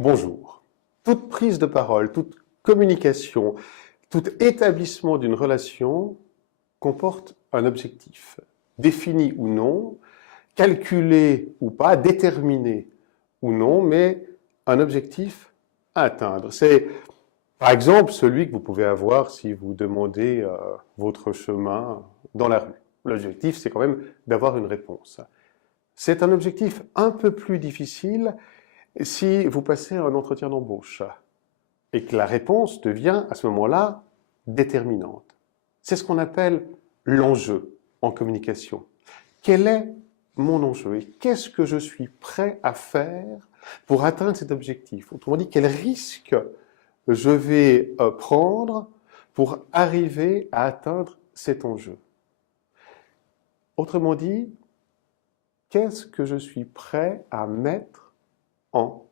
Bonjour. Toute prise de parole, toute communication, tout établissement d'une relation comporte un objectif, défini ou non, calculé ou pas, déterminé ou non, mais un objectif à atteindre. C'est par exemple celui que vous pouvez avoir si vous demandez votre chemin dans la rue. L'objectif, c'est quand même d'avoir une réponse. C'est un objectif un peu plus difficile si vous passez un entretien d'embauche et que la réponse devient à ce moment-là déterminante. C'est ce qu'on appelle l'enjeu en communication. Quel est mon enjeu et qu'est-ce que je suis prêt à faire pour atteindre cet objectif? Autrement dit, quel risque je vais prendre pour arriver à atteindre cet enjeu? Autrement dit, qu'est-ce que je suis prêt à mettre en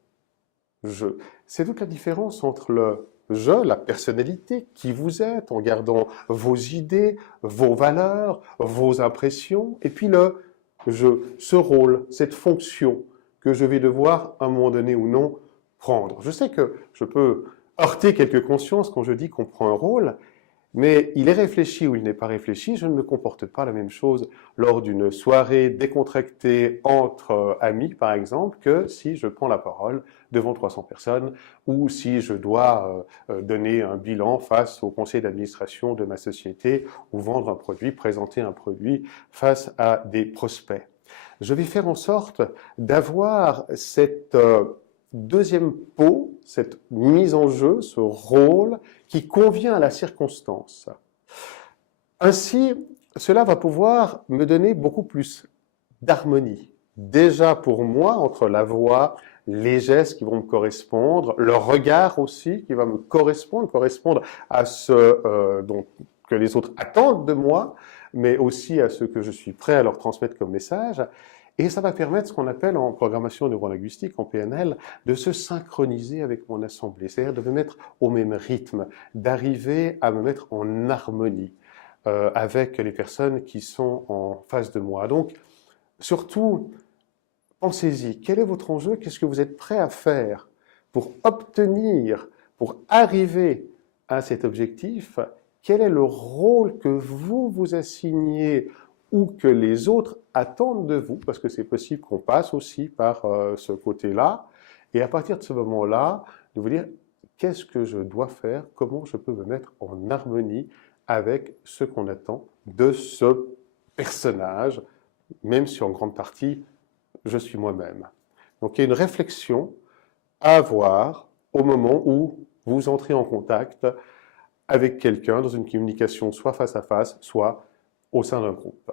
jeu? C'est toute la différence entre le je, la personnalité, qui vous êtes, en gardant vos idées, vos valeurs, vos impressions, et puis le je, ce rôle, cette fonction que je vais devoir, à un moment donné ou non, prendre. Je sais que je peux heurter quelques consciences quand je dis qu'on prend un rôle, mais il est réfléchi ou il n'est pas réfléchi, je ne me comporte pas la même chose lors d'une soirée décontractée entre amis, par exemple, que si je prends la parole devant 300 personnes ou si je dois donner un bilan face au conseil d'administration de ma société ou vendre un produit, présenter un produit face à des prospects. Je vais faire en sorte d'avoir cette deuxième peau, cette mise en jeu, ce rôle qui convient à la circonstance. Ainsi, cela va pouvoir me donner beaucoup plus d'harmonie. Déjà pour moi, entre la voix, les gestes qui vont me correspondre, le regard aussi qui va me correspondre à ce que les autres attendent de moi, mais aussi à ce que je suis prêt à leur transmettre comme message. Et ça va permettre ce qu'on appelle en programmation neurolinguistique, en PNL, de se synchroniser avec mon assemblée, c'est-à-dire de me mettre au même rythme, d'arriver à me mettre en harmonie avec les personnes qui sont en face de moi. Donc, surtout, pensez-y, quel est votre enjeu? Qu'est-ce que vous êtes prêt à faire pour obtenir, pour arriver à cet objectif? Quel est le rôle que vous vous assignez ou que les autres attendent de vous, parce que c'est possible qu'on passe aussi par ce côté-là, et à partir de ce moment-là, de vous dire qu'est-ce que je dois faire, comment je peux me mettre en harmonie avec ce qu'on attend de ce personnage, même si en grande partie, je suis moi-même. Donc il y a une réflexion à avoir au moment où vous entrez en contact avec quelqu'un dans une communication soit face à face, soit au sein d'un groupe.